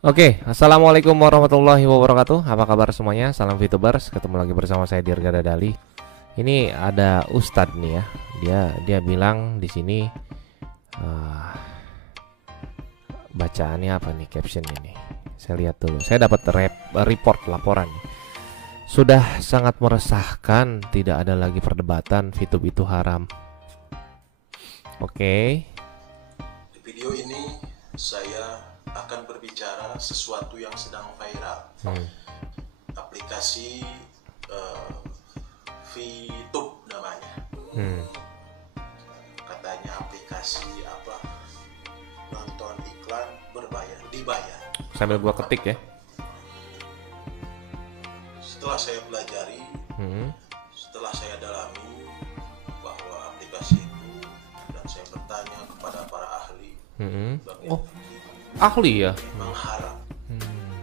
Oke, assalamualaikum warahmatullahi wabarakatuh. Apa kabar semuanya? Salam VTubers. Ketemu lagi bersama saya Dirga Dali. Ini ada Ustadz nih ya. Dia bilang di sini bacaannya apa nih caption ini? Saya lihat dulu. Saya dapat report laporan. Sudah sangat meresahkan, tidak ada lagi perdebatan VTube itu haram. Oke. Di video ini saya akan berbicara sesuatu yang sedang viral. Aplikasi VTube namanya. Katanya aplikasi apa? Nonton iklan dibayar. Sambil gua ketik ya. Setelah saya pelajari, setelah saya dalami bahwa aplikasi itu, dan saya bertanya kepada para ahli, Oh, ahli ya? memang haram,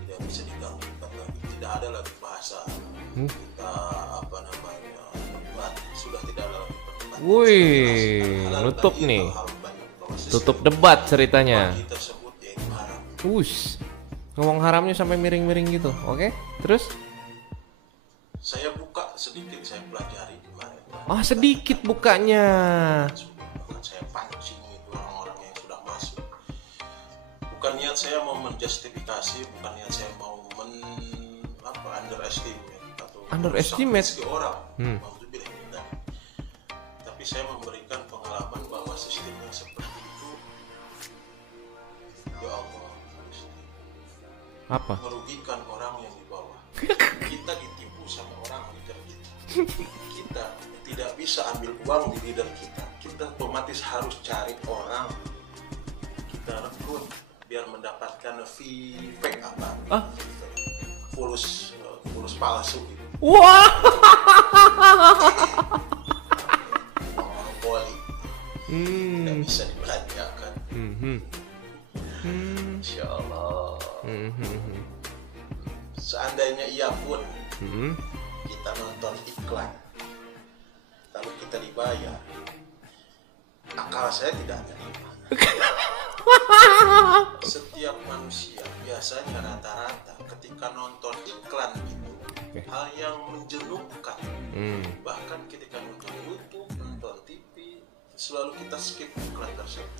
tidak bisa diganggukan lagi, tidak ada lagi bahasa kita debat, sudah tidak ada lagi perdebatan. Wih, nutup nih. Tutup debat ceritanya. Tersebut yaitu haram. Ngomong haramnya sampai miring-miring gitu. Oke, terus? Saya buka sedikit, saya pelajari kemarin. Sedikit bukanya. Bahkan saya pancing itu orang-orang yang sudah masuk. Bukan niat saya mau menjustifikasi, bukan niat saya mau underestimate atau Underestimate ke orang. Tapi saya memberikan pengalaman bahwa sistemnya seperti itu. Ya Allah, Apa? merugikan orang yang di bawah. Kita ditipu sama orang leader kita. Kita tidak bisa ambil uang di leader kita. Kita otomatis harus cari orang. Kita rekrut biar mendapatkan fee fake fulus palsu gitu. Wah. Monopoli. Tidak bisa dibelanjakan. Insya Allah. Seandainya ia pun kita nonton iklan lalu kita dibayar, akal saya tidak terima. Setiap manusia biasanya rata-rata ketika nonton iklan itu hal yang menjenuhkan. Bahkan ketika nonton YouTube, nonton TV, selalu kita skip iklan tersebut.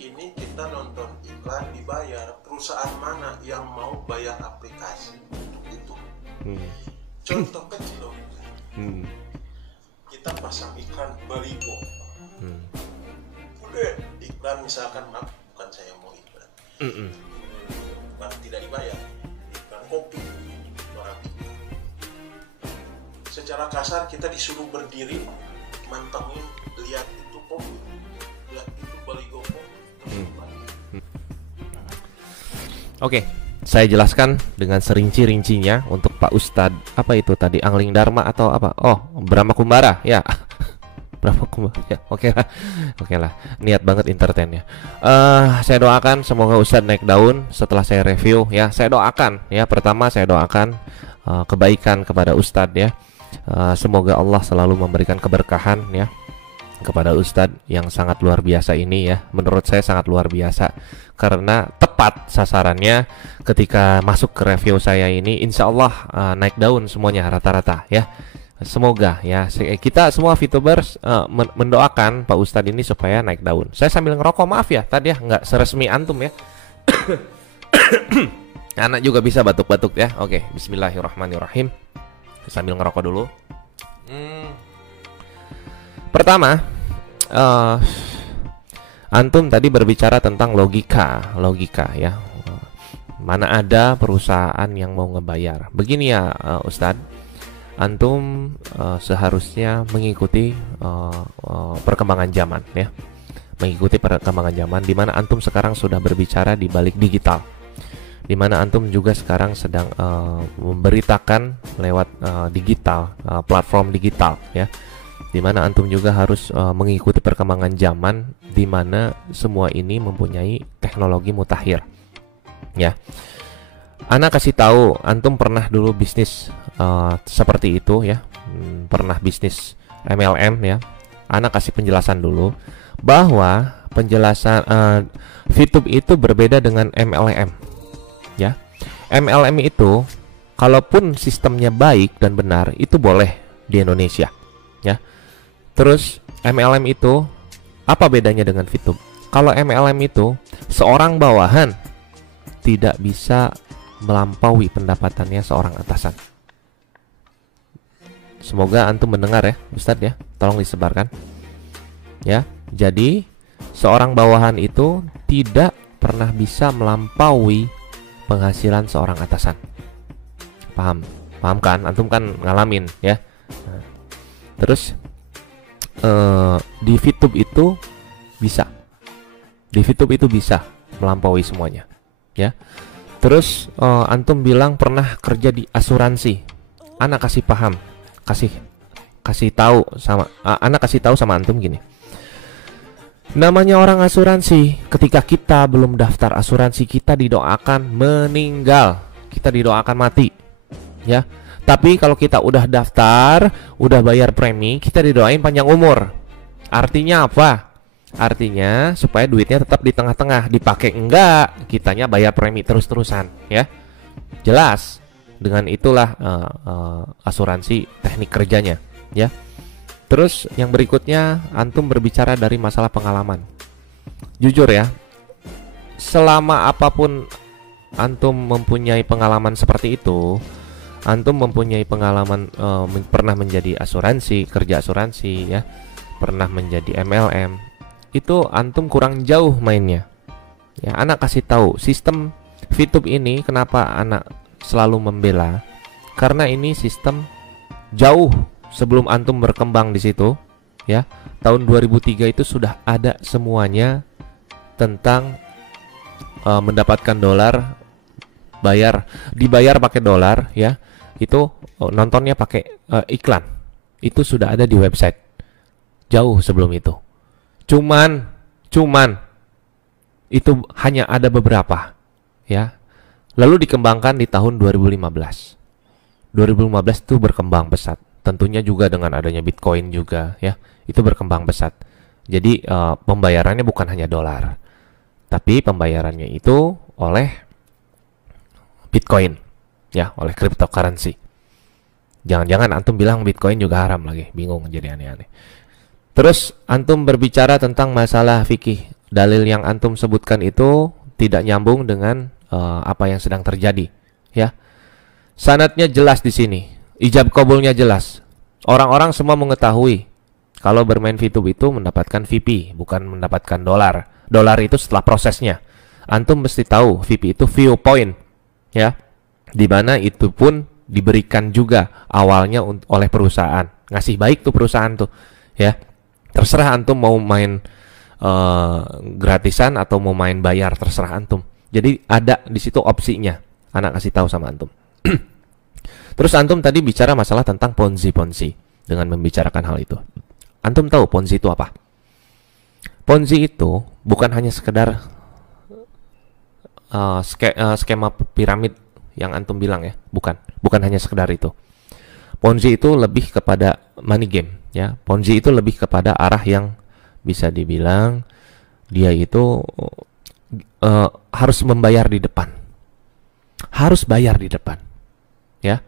Ini kita nonton iklan dibayar, perusahaan mana yang mau bayar aplikasi untuk itu? Contoh kecil loh. Kita pasang iklan baligo. Udah iklan misalkan, maaf, bukan saya mau iklan. Bukan tidak dibayar. Iklan kopi, Arabica. Secara kasar kita disuruh berdiri, mantengin, lihat itu kopi, lihat itu baligo kopi. Oke, saya jelaskan dengan serinci-rincinya untuk Pak Ustadz. Apa itu tadi? Angling Dharma atau apa? Oh, Brahma Kumbara ya. Brahma Kumbara ya. Oke lah. Niat banget entertain ya. Saya doakan semoga Ustadz naik daun setelah saya review ya. Saya doakan ya. Pertama saya doakan kebaikan kepada Ustadz ya. Semoga Allah selalu memberikan keberkahan ya kepada Ustadz yang sangat luar biasa ini ya. Menurut saya sangat luar biasa karena tepat sasarannya ketika masuk ke review saya ini. Insya Allah naik daun semuanya rata-rata ya. Semoga ya kita semua VTubers mendoakan Pak Ustadz ini supaya naik daun. Saya sambil ngerokok, maaf ya tadi ya, nggak seresmi antum ya. Anak juga bisa batuk-batuk ya. Oke, bismillahirrahmanirrahim. Sambil ngerokok dulu. Pertama, antum tadi berbicara tentang logika ya. Mana ada perusahaan yang mau ngebayar? Begini ya, Ustadz, antum seharusnya mengikuti perkembangan zaman ya, mengikuti perkembangan zaman. Di mana antum sekarang sudah berbicara di balik digital, di mana antum juga sekarang sedang memberitakan lewat digital, platform digital ya. Di mana antum juga harus mengikuti perkembangan zaman, di mana semua ini mempunyai teknologi mutakhir. Ya, Ana kasih tahu, antum pernah dulu bisnis seperti itu ya, pernah bisnis MLM ya. Ana kasih penjelasan dulu bahwa penjelasan VTube itu berbeda dengan MLM ya. MLM itu kalaupun sistemnya baik dan benar itu boleh di Indonesia, ya. Terus MLM itu apa bedanya dengan VTube? Kalau MLM itu seorang bawahan tidak bisa melampaui pendapatannya seorang atasan. Semoga antum mendengar ya, Ustadz ya, tolong disebarkan. Ya, jadi seorang bawahan itu tidak pernah bisa melampaui penghasilan seorang atasan. Paham? Paham kan? Antum kan ngalamin ya. Nah, terus di VTube itu bisa. Di VTube itu bisa melampaui semuanya. Ya. Terus antum bilang pernah kerja di asuransi. Anak kasih paham. Kasih tahu sama anak kasih tahu sama antum gini. Namanya orang asuransi, ketika kita belum daftar asuransi kita didoakan meninggal, kita didoakan mati, ya. Tapi kalau kita udah daftar, udah bayar premi, kita didoain panjang umur. Artinya apa? Artinya supaya duitnya tetap di tengah-tengah, dipakai enggak, kitanya bayar premi terus-terusan, ya. Jelas. Dengan itulah asuransi teknik kerjanya, ya. Terus yang berikutnya, antum berbicara dari masalah pengalaman. Jujur ya, selama apapun antum mempunyai pengalaman seperti itu, antum mempunyai pengalaman pernah menjadi asuransi, kerja asuransi ya, pernah menjadi MLM, itu antum kurang jauh mainnya. Ya, anak kasih tahu sistem VTube ini kenapa anak selalu membela, karena ini sistem jauh sebelum antum berkembang di situ, ya. Tahun 2003 itu sudah ada semuanya tentang mendapatkan dolar, dibayar pakai dolar, ya. Itu nontonnya pakai iklan. Itu sudah ada di website. Jauh sebelum itu. Cuman itu hanya ada beberapa, ya. Lalu dikembangkan di tahun 2015. 2015 itu berkembang pesat. Tentunya juga dengan adanya Bitcoin juga ya, itu berkembang pesat. Jadi pembayarannya bukan hanya dolar, tapi pembayarannya itu oleh Bitcoin ya, oleh cryptocurrency. Jangan-jangan antum bilang Bitcoin juga haram lagi, bingung jadi aneh-aneh. Terus antum berbicara tentang masalah fikih. Dalil yang antum sebutkan itu tidak nyambung dengan apa yang sedang terjadi ya. Sanadnya jelas di sini. Ijab kabulnya jelas. Orang-orang semua mengetahui kalau bermain VTube itu mendapatkan VP, bukan mendapatkan dolar. Dolar itu setelah prosesnya. Antum mesti tahu VP itu viewpoint, ya. Di mana itu pun diberikan juga awalnya oleh perusahaan. Ngasih baik tuh perusahaan tuh, ya. Terserah antum mau main gratisan atau mau main bayar, terserah antum. Jadi ada di situ opsinya. Anak kasih tahu sama antum. Terus antum tadi bicara masalah tentang Ponzi dengan membicarakan hal itu. Antum tahu Ponzi itu apa? Ponzi itu bukan hanya sekedar skema piramid yang antum bilang ya, bukan hanya sekedar itu. Ponzi itu lebih kepada money game ya. Ponzi itu lebih kepada arah yang bisa dibilang dia itu harus membayar di depan. Harus bayar di depan. Ya.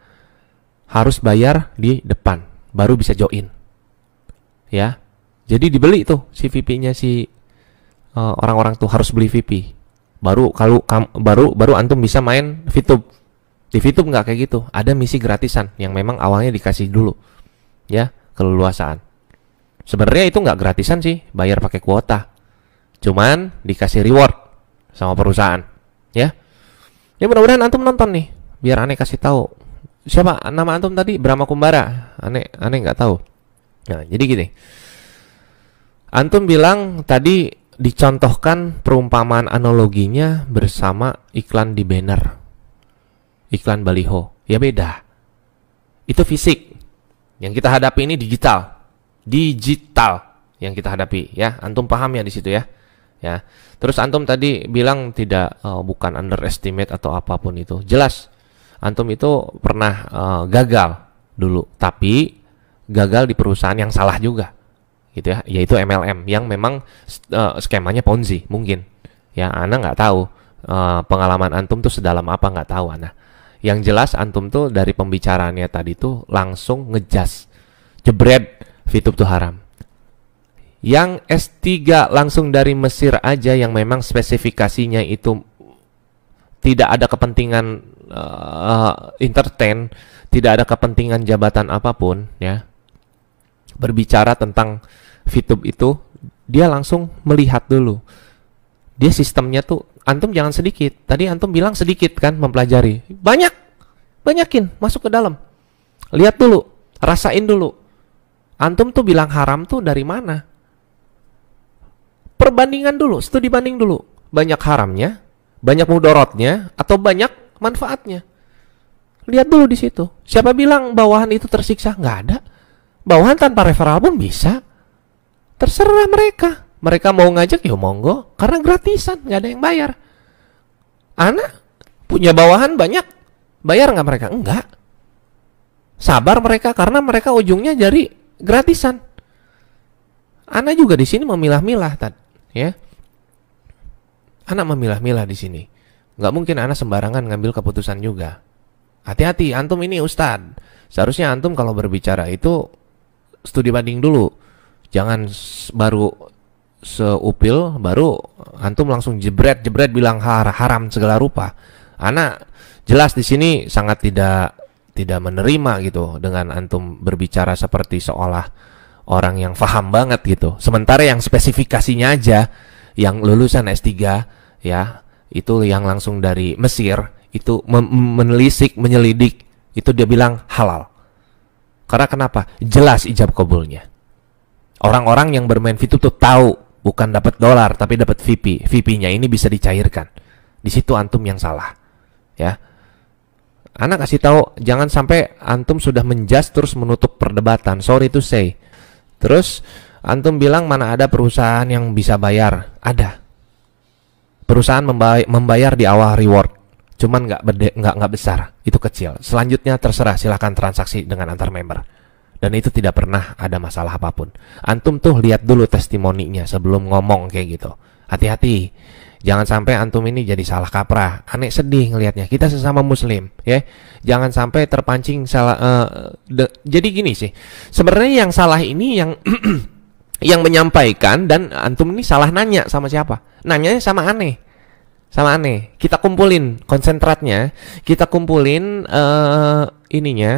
Harus bayar di depan baru bisa join. Ya. Jadi dibeli tuh si VP-nya si orang-orang tuh harus beli VP. Baru antum bisa main VTube. Di VTube nggak kayak gitu. Ada misi gratisan yang memang awalnya dikasih dulu. Ya, keleluasaan. Sebenarnya itu nggak gratisan sih, bayar pakai kuota. Cuman dikasih reward sama perusahaan, ya. Ya mudah-mudahan antum nonton nih, biar aneh kasih tahu. Siapa nama antum tadi? Brahma Kumbara. Aneh nggak tahu. Nah, jadi gini. Antum bilang tadi dicontohkan perumpamaan analoginya bersama iklan di banner, iklan baliho. Ya beda. Itu fisik. Yang kita hadapi ini digital yang kita hadapi. Ya, antum paham ya di situ ya. Ya. Terus antum tadi bilang bukan underestimate atau apapun itu. Jelas. Antum itu pernah gagal dulu, tapi gagal di perusahaan yang salah juga, gitu ya, yaitu MLM yang memang skemanya Ponzi mungkin. Ya, Anda nggak tahu pengalaman antum tuh sedalam apa nggak tahu Ana. Yang jelas antum tuh dari pembicaraannya tadi tuh langsung ngejas, jebret, fitup tuh haram. Yang S3 langsung dari Mesir aja yang memang spesifikasinya itu tidak ada kepentingan entertain, tidak ada kepentingan jabatan apapun ya. Berbicara tentang fitup itu, dia langsung melihat dulu. Dia sistemnya tuh, antum jangan sedikit. Tadi antum bilang sedikit kan mempelajari. Banyakin, masuk ke dalam. Lihat dulu, rasain dulu. Antum tuh bilang haram tuh dari mana? Perbandingan dulu, studi banding dulu. Banyak haramnya, banyak mudorotnya, atau banyak manfaatnya. Lihat dulu di situ. Siapa bilang bawahan itu tersiksa? Nggak ada. Bawahan tanpa referral pun bisa. Terserah mereka. Mereka mau ngajak, ya monggo. Karena gratisan, nggak ada yang bayar. Anak punya bawahan banyak. Bayar nggak mereka? Enggak. Sabar mereka, karena mereka ujungnya jadi gratisan. Anak juga di sini memilah-milah, ya. Anak memilah-milah di sini. Nggak mungkin anak sembarangan ngambil keputusan juga. Hati-hati, antum ini ustad. Seharusnya antum kalau berbicara itu studi banding dulu. Jangan baru seupil, baru antum langsung jebret bilang haram segala rupa. Anak jelas di sini sangat tidak menerima gitu dengan antum berbicara seperti seolah orang yang paham banget gitu. Sementara yang spesifikasinya aja, yang lulusan S3 ya, itu yang langsung dari Mesir, itu menelisik, menyelidik, itu dia bilang halal. Karena kenapa? Jelas ijab kabulnya. Orang-orang yang bermain fitup tuh tahu bukan dapat dolar tapi dapat VP. VP-nya ini bisa dicairkan. Di situ antum yang salah. Ya. Anak kasih tahu, jangan sampai antum sudah menjas terus menutup perdebatan. Sorry to say. Terus antum bilang mana ada perusahaan yang bisa bayar? Ada. Perusahaan membayar di awal reward. Cuman nggak besar, itu kecil. Selanjutnya terserah, silakan transaksi dengan antar member. Dan itu tidak pernah ada masalah apapun. Antum tuh lihat dulu testimoninya sebelum ngomong kayak gitu. Hati-hati. Jangan sampai antum ini jadi salah kaprah. Aneh sedih ngelihatnya. Kita sesama muslim, ya. Jangan sampai terpancing salah. Jadi gini sih. Sebenarnya yang salah ini yang yang menyampaikan, dan antum ini salah nanya sama siapa? Nanyanya sama aneh. Sama aneh. Kita kumpulin konsentratnya, kita kumpulin ininya,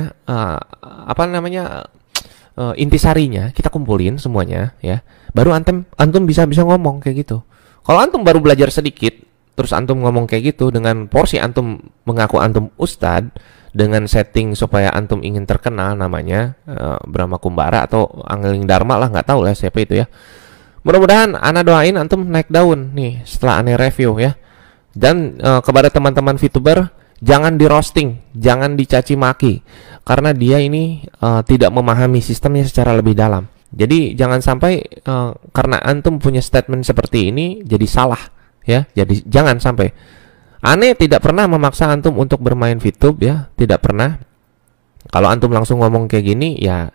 intisarinya, kita kumpulin semuanya ya. Baru antum bisa ngomong kayak gitu. Kalau antum baru belajar sedikit, terus antum ngomong kayak gitu dengan porsi antum mengaku antum ustad, dengan setting supaya antum ingin terkenal namanya Brahma Kumbara atau Angling Dharma lah, nggak tahu lah siapa itu ya. Mudah-mudahan ana doain antum naik daun nih setelah aneh review ya. Dan kepada teman-teman VTuber, jangan di roasting, jangan dicaci maki, karena dia ini tidak memahami sistemnya secara lebih dalam. Jadi jangan sampai karena antum punya statement seperti ini jadi salah ya. Jadi jangan sampai. Aneh tidak pernah memaksa antum untuk bermain VTube ya, tidak pernah. Kalau antum langsung ngomong kayak gini ya,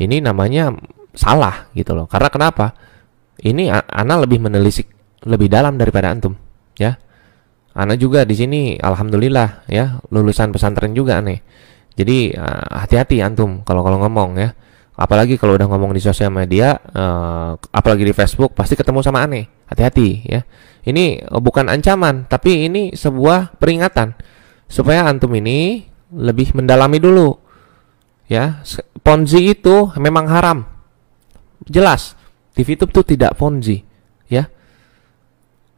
ini namanya salah gitu loh. Karena kenapa? Ini ana lebih menelisik lebih dalam daripada antum ya. Ana juga di sini alhamdulillah ya, lulusan pesantren juga aneh. Jadi hati-hati antum kalau ngomong ya. Apalagi kalau udah ngomong di sosial media, apalagi di Facebook, pasti ketemu sama aneh. Hati-hati ya. Ini bukan ancaman, tapi ini sebuah peringatan supaya antum ini lebih mendalami dulu. Ya, Ponzi itu memang haram. Jelas. Di YouTube tuh tidak Ponzi, ya.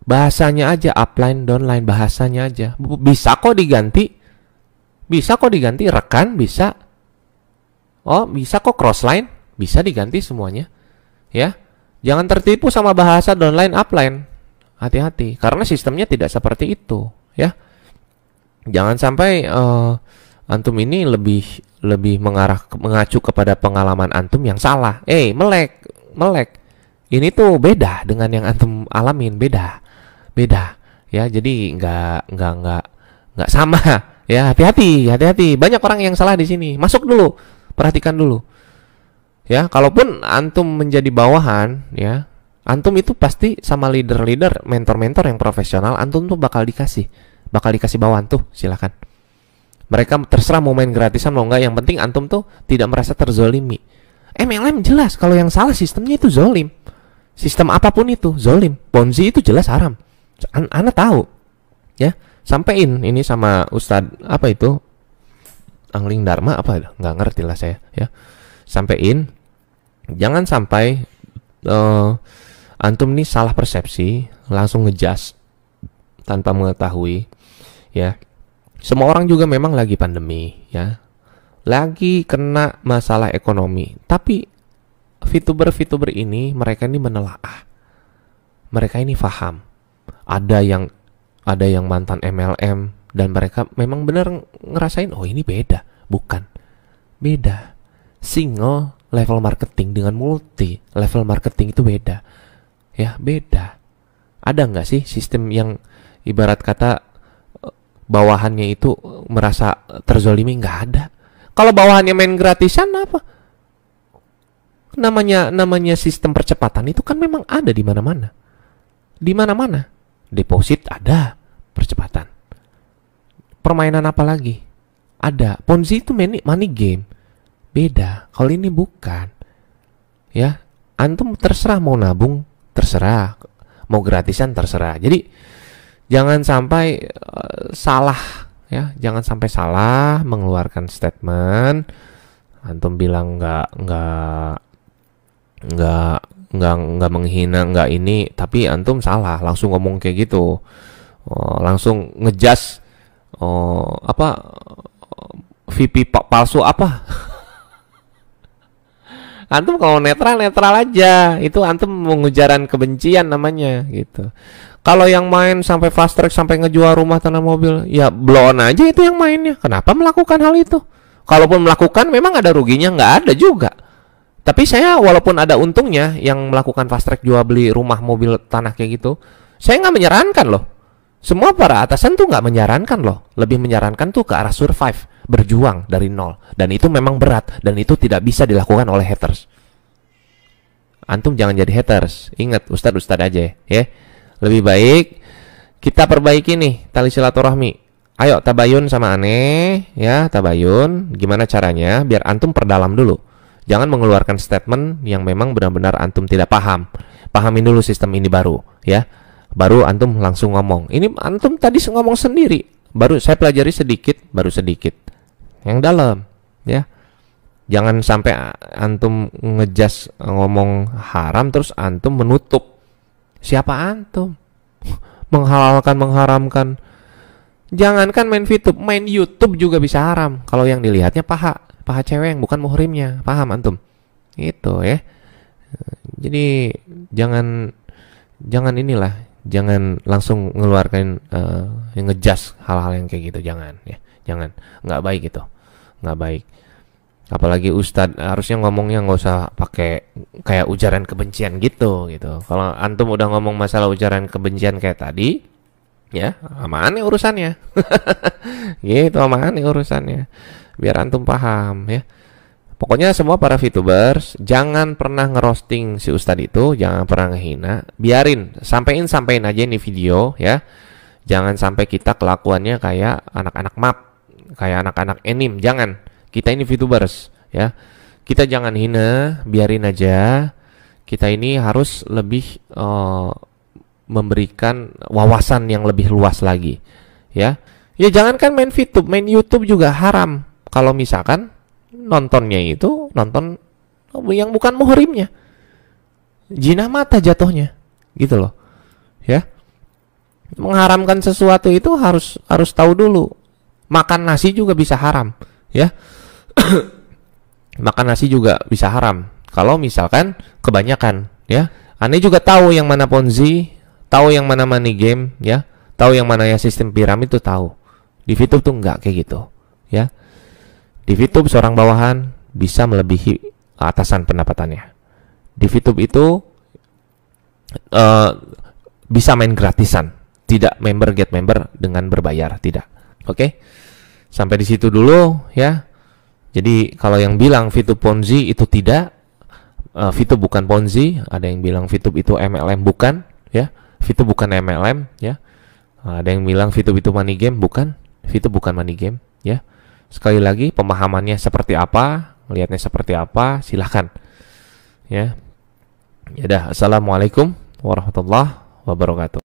Bahasanya aja upline, downline, bahasanya aja. Bisa kok diganti. Bisa kok diganti rekan, bisa. Oh, bisa kok crossline, bisa diganti semuanya. Ya. Jangan tertipu sama bahasa downline, upline. Hati-hati, karena sistemnya tidak seperti itu, ya. Jangan sampai antum ini lebih mengacu kepada pengalaman antum yang salah. Melek. Ini tuh beda dengan yang antum alamin, beda. Ya, jadi nggak sama. Ya, hati-hati. Banyak orang yang salah di sini. Masuk dulu, perhatikan dulu. Ya, kalaupun antum menjadi bawahan, ya, Antum itu pasti sama leader-leader, mentor-mentor yang profesional, antum tuh bakal dikasih bawaan tuh, silakan. Mereka terserah mau main gratisan mau enggak, yang penting antum tuh tidak merasa terzolimi. MLM jelas kalau yang salah sistemnya itu zolim. Sistem apapun itu zolim. Ponzi itu jelas haram. Ana tahu. Ya, sampein ini sama Ustadz apa itu? Angling Dharma apa? Nggak ngerti lah saya, ya. Sampein jangan sampai antum nih salah persepsi, langsung ngejudge tanpa mengetahui, ya. Semua orang juga memang lagi pandemi, ya. Lagi kena masalah ekonomi. Tapi VTuber ini mereka ini menelaah. Mereka ini paham. Ada yang mantan MLM dan mereka memang benar ngerasain, oh ini beda. Bukan. Beda. Single level marketing dengan multi level marketing itu beda. Ya, beda. Ada nggak sih sistem yang ibarat kata bawahannya itu merasa terzolimi? Nggak ada. Kalau bawahannya main gratisan apa? Namanya sistem percepatan itu kan memang ada di mana-mana. Di mana-mana. Deposit ada, percepatan. Permainan apa lagi? Ada. Ponzi itu money game. Beda. Kalau ini bukan. Ya, antum terserah mau nabung, terserah. Mau gratisan terserah. Jadi jangan sampai salah, ya. Jangan sampai salah mengeluarkan statement. Antum bilang nggak menghina, nggak ini, tapi antum salah, langsung ngomong kayak gitu, langsung ngejas VP palsu apa. Antum kalau netral aja, itu antum mengujaran kebencian namanya gitu. Kalau yang main sampai fast track, sampai ngejual rumah tanah mobil, ya blow on aja itu yang mainnya. Kenapa melakukan hal itu? Kalaupun melakukan memang ada ruginya, nggak ada juga. Tapi saya walaupun ada untungnya yang melakukan fast track jual beli rumah, mobil, tanah kayak gitu, saya nggak menyarankan loh. Semua para atasan tuh nggak menyarankan loh. Lebih menyarankan tuh ke arah survive, berjuang dari nol. Dan itu memang berat dan itu tidak bisa dilakukan oleh haters. Antum jangan jadi haters. Ingat, ustadz aja ya. Lebih baik kita perbaiki nih tali silaturahmi. Ayo tabayun sama aneh ya, tabayun. Gimana caranya biar antum perdalam dulu. Jangan mengeluarkan statement yang memang benar-benar antum tidak paham. Pahamin dulu sistem ini baru, ya. Baru antum langsung ngomong. Ini antum tadi ngomong sendiri. Baru saya pelajari sedikit, baru sedikit. Yang dalam, ya. Jangan sampai antum ngejas ngomong haram terus antum menutup. Siapa antum? Menghalalkan, mengharamkan. Jangankan main VTube, main YouTube juga bisa haram. Kalau yang dilihatnya paha cewek yang bukan muhrimnya, paham antum? Itu ya. Jadi jangan inilah, jangan langsung ngeluarkan ngejas hal-hal yang kayak gitu, jangan ya. Jangan, nggak baik itu. Nggak baik. Apalagi ustadz harusnya ngomongnya nggak usah pakai kayak ujaran kebencian gitu. Kalau antum udah ngomong masalah ujaran kebencian kayak tadi, ya, aman nih urusannya. Gitu, aman nih urusannya. Biar antum paham ya. Pokoknya semua para VTubers jangan pernah ngerosting si ustadz itu, jangan pernah ngehina. Biarin, sampein aja ini video ya. Jangan sampai kita kelakuannya kayak anak-anak map, kayak anak-anak anime, jangan. Kita ini VTubers ya. Kita jangan hina, biarin aja. Kita ini harus lebih memberikan wawasan yang lebih luas lagi ya. Ya jangankan main VTube, main YouTube juga haram. Kalau misalkan nontonnya itu nonton yang bukan muhrimnya, zina mata jatuhnya, gitu loh, ya. Mengharamkan sesuatu itu harus tahu dulu. Makan nasi juga bisa haram, ya. Makan nasi juga bisa haram kalau misalkan kebanyakan, ya. Aneh juga tahu yang mana ponzi, tahu yang mana money game, ya. Tahu yang mana ya sistem piramid itu tahu. Di VTube tuh enggak kayak gitu, ya. Di VTube seorang bawahan bisa melebihi atasan pendapatannya. Di VTube itu bisa main gratisan, tidak member get member dengan berbayar, tidak. Oke? Sampai di situ dulu ya. Jadi kalau yang bilang VTube Ponzi itu tidak, VTube bukan Ponzi, ada yang bilang VTube itu MLM, bukan, ya. VTube bukan MLM, ya. Ada yang bilang VTube itu money game, bukan. VTube bukan money game, ya. Sekali lagi, pemahamannya seperti apa, melihatnya seperti apa, silahkan, ya. Ya dah, assalamualaikum warahmatullahi wabarakatuh.